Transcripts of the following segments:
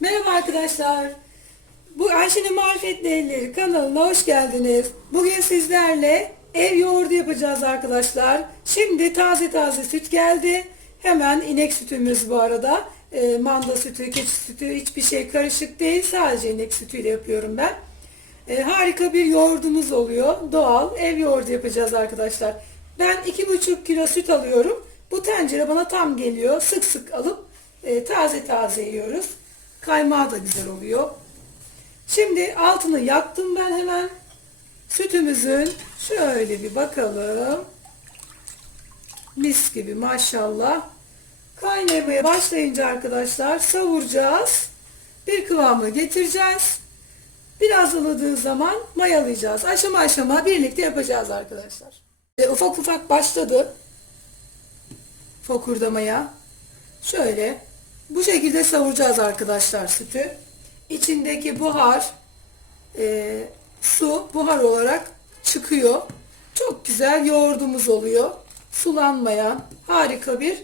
Merhaba arkadaşlar. Bu Ayşe'nin Marifetli Elleri kanalına hoş geldiniz. Bugün sizlerle ev yoğurdu yapacağız arkadaşlar. Şimdi taze taze süt geldi. Hemen inek sütümüz bu arada. E, manda sütü, keçi sütü hiçbir şey karışık değil. Sadece inek sütüyle yapıyorum ben. E, harika bir yoğurdumuz oluyor. Doğal ev yoğurdu yapacağız arkadaşlar. Ben 2,5 kilo süt alıyorum. Bu tencere bana tam geliyor. Sık sık alıp e, taze taze yiyoruz. Kaymağı da güzel oluyor. Şimdi altını yaktım ben hemen. Sütümüzün şöyle bir bakalım. Mis gibi maşallah. Kaynamaya başlayınca arkadaşlar savuracağız. Bir kıvamı getireceğiz. Biraz ılıdığı zaman mayalayacağız. Aşama aşama birlikte yapacağız arkadaşlar. E, ufak ufak başladı fokurdamaya. Şöyle bu şekilde savuracağız arkadaşlar sütü. İçindeki buhar e, su buhar olarak çıkıyor. Çok güzel yoğurdumuz oluyor. Sulanmayan harika bir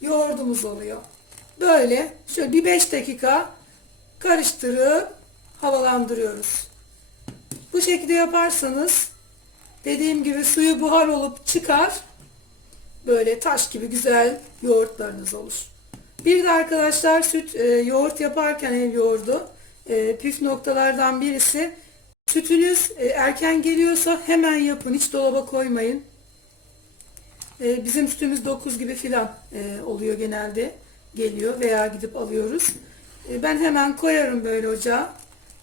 yoğurdumuz oluyor. Böyle şöyle bir 5 dakika karıştırıp havalandırıyoruz. Bu şekilde yaparsanız dediğim gibi suyu buhar olup çıkar. Böyle taş gibi güzel yoğurtlarınız olur. Bir de arkadaşlar süt e, yoğurt yaparken ev yoğurdu e, püf noktalardan birisi sütünüz e, erken geliyorsa hemen yapın. Hiç dolaba koymayın. E, bizim sütümüz 9 gibi filan e, oluyor genelde. Geliyor veya gidip alıyoruz. E, ben hemen koyarım böyle ocağa.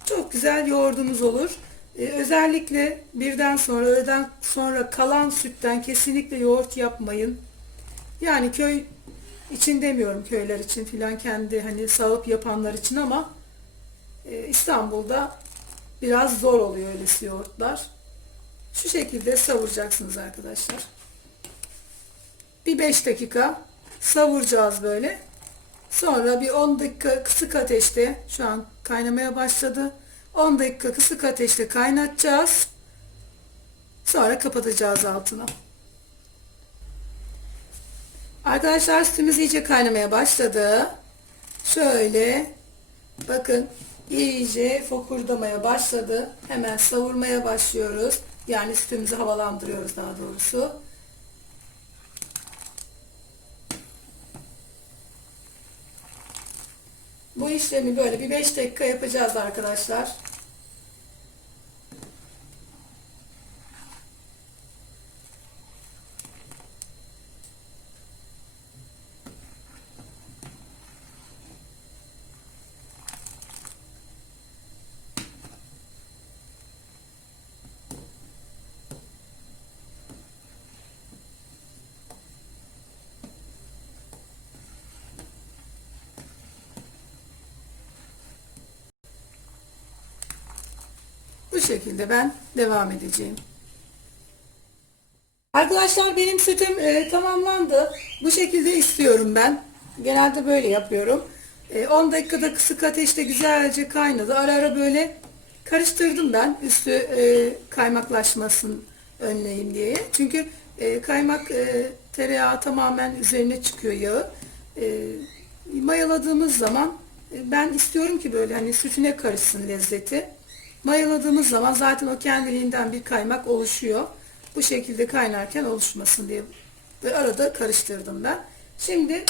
Çok güzel yoğurdumuz olur. E, özellikle birden sonra öğleden sonra kalan sütten kesinlikle yoğurt yapmayın. Yani köy için demiyorum köyler için filan kendi hani sağıp yapanlar için ama e, İstanbul'da biraz zor oluyor öyle yoğurtlar. Şu şekilde savuracaksınız arkadaşlar. Bir 5 dakika savuracağız böyle. Sonra bir 10 dakika kısık ateşte şu an kaynamaya başladı. 10 dakika kısık ateşte kaynatacağız. Sonra kapatacağız altını. Arkadaşlar sütümüz iyice kaynamaya başladı. Şöyle bakın iyice fokurdamaya başladı. Hemen savurmaya başlıyoruz. Yani sütümüzü havalandırıyoruz daha doğrusu. Bu işlemi böyle bir 5 dakika yapacağız arkadaşlar. Bu şekilde ben devam edeceğim. Arkadaşlar benim sütüm e, tamamlandı. Bu şekilde istiyorum ben. Genelde böyle yapıyorum. E, 10 dakikada kısık ateşte güzelce kaynadı. Ara ara böyle karıştırdım ben. Üstü e, kaymaklaşmasın önleyeyim diye. Çünkü e, kaymak e, tereyağı tamamen üzerine çıkıyor yağı. E, mayaladığımız zaman e, ben istiyorum ki böyle hani sütüne karışsın lezzeti. Mayaladığımız zaman zaten o kendiliğinden bir kaymak oluşuyor. Bu şekilde kaynarken oluşmasın diye ve arada karıştırdım ben. Şimdi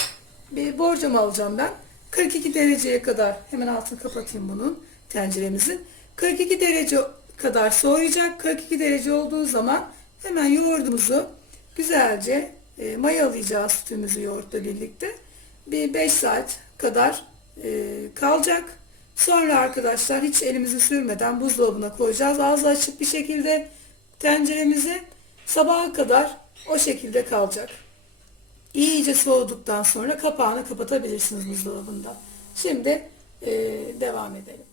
bir borcam alacağım ben. 42 dereceye kadar hemen altını kapatayım bunun tenceremizin. 42 derece kadar soğuyacak. 42 derece olduğu zaman hemen yoğurdumuzu güzelce e, mayalayacağız sütümüzü yoğurtla birlikte. Bir 5 saat kadar e, kalacak. Sonra arkadaşlar hiç elimizi sürmeden buzdolabına koyacağız. Ağzı açık bir şekilde tenceremizi sabaha kadar o şekilde kalacak. İyice soğuduktan sonra kapağını kapatabilirsiniz buzdolabında. Şimdi e, devam edelim.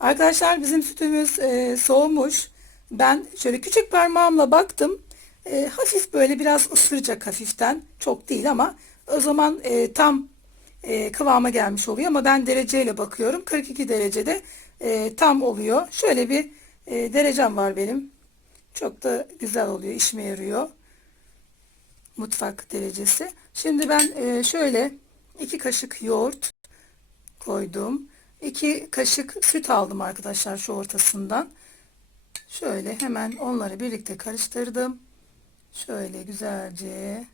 Arkadaşlar bizim sütümüz e, soğumuş. Ben şöyle küçük parmağımla baktım. E, hafif böyle biraz ısıracak hafiften. Çok değil ama o zaman e, tam e, kıvama gelmiş oluyor ama ben dereceyle bakıyorum. 42 derecede e, tam oluyor. Şöyle bir e, derecem var benim. Çok da güzel oluyor. işime yarıyor. Mutfak derecesi. Şimdi ben e, şöyle iki kaşık yoğurt koydum. 2 kaşık süt aldım arkadaşlar şu ortasından. Şöyle hemen onları birlikte karıştırdım. Şöyle güzelce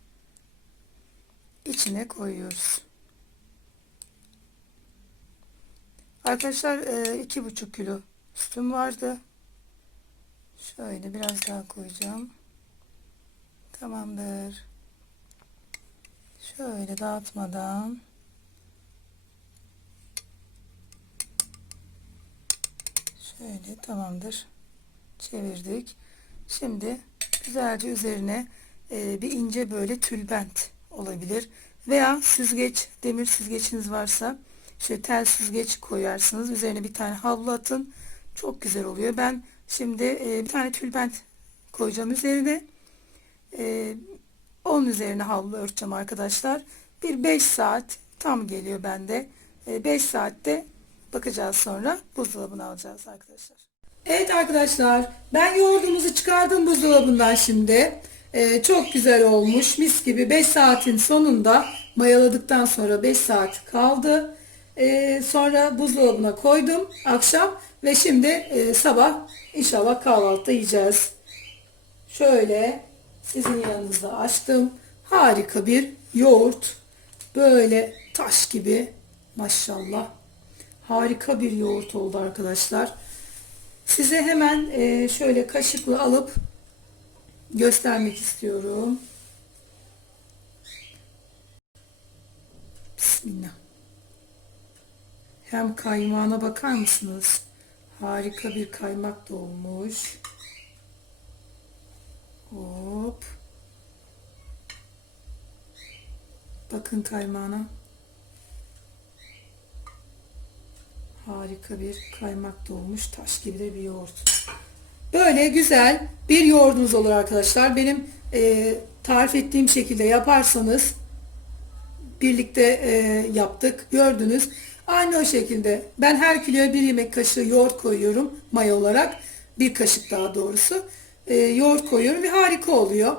içine koyuyoruz. Arkadaşlar e, iki buçuk kilo sütüm vardı. Şöyle biraz daha koyacağım. Tamamdır. Şöyle dağıtmadan şöyle tamamdır. Çevirdik. Şimdi güzelce üzerine e, bir ince böyle tülbent olabilir. Veya süzgeç, demir süzgeçiniz varsa şöyle tel süzgeç koyarsınız. Üzerine bir tane havlu atın. Çok güzel oluyor. Ben şimdi e, bir tane tülbent koyacağım üzerine. E, onun üzerine havlu örteceğim arkadaşlar. Bir 5 saat tam geliyor bende. 5 saatte bakacağız sonra buzdolabına alacağız arkadaşlar. Evet arkadaşlar ben yoğurdumuzu çıkardım buzdolabından şimdi. Ee, çok güzel olmuş mis gibi 5 saatin sonunda mayaladıktan sonra 5 saat kaldı. Ee, sonra buzdolabına koydum akşam ve şimdi e, sabah inşallah kahvaltıda yiyeceğiz. Şöyle sizin yanınızda açtım. Harika bir yoğurt. Böyle taş gibi maşallah. Harika bir yoğurt oldu arkadaşlar. Size hemen e, şöyle kaşıkla alıp göstermek istiyorum. Bismillah. Hem kaymağına bakar mısınız? Harika bir kaymak da olmuş. Hop. Bakın kaymağına. Harika bir kaymak da olmuş. Taş gibi de bir yoğurt. Böyle güzel bir yoğurdunuz olur arkadaşlar. Benim e, tarif ettiğim şekilde yaparsanız birlikte e, yaptık. Gördünüz. Aynı o şekilde. Ben her kiloya bir yemek kaşığı yoğurt koyuyorum maya olarak. Bir kaşık daha doğrusu. E, yoğurt koyuyorum ve harika oluyor.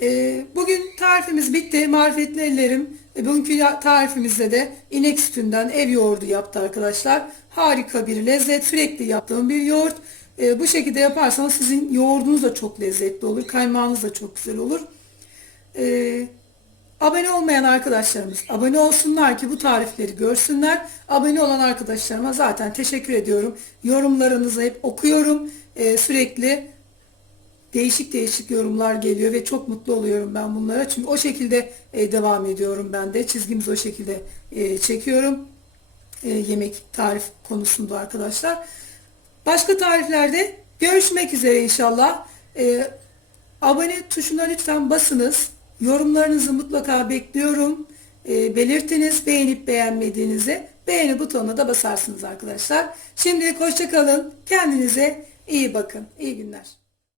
E, bugün tarifimiz bitti. Marifetli ellerim. E, bugünkü tarifimizde de inek sütünden ev yoğurdu yaptı arkadaşlar. Harika bir lezzet. Sürekli yaptığım bir yoğurt. E, bu şekilde yaparsanız sizin yoğurdunuz da çok lezzetli olur. Kaymağınız da çok güzel olur. E, abone olmayan arkadaşlarımız abone olsunlar ki bu tarifleri görsünler. Abone olan arkadaşlarıma zaten teşekkür ediyorum. Yorumlarınızı hep okuyorum. E, sürekli değişik değişik yorumlar geliyor ve çok mutlu oluyorum ben bunlara. Çünkü o şekilde e, devam ediyorum ben de. Çizgimizi o şekilde e, çekiyorum. E, yemek tarif konusunda arkadaşlar. Başka tariflerde görüşmek üzere inşallah. E, abone tuşuna lütfen basınız. Yorumlarınızı mutlaka bekliyorum. E, belirtiniz beğenip beğenmediğinizi. Beğeni butonuna da basarsınız arkadaşlar. Şimdilik hoşçakalın. Kendinize iyi bakın. İyi günler.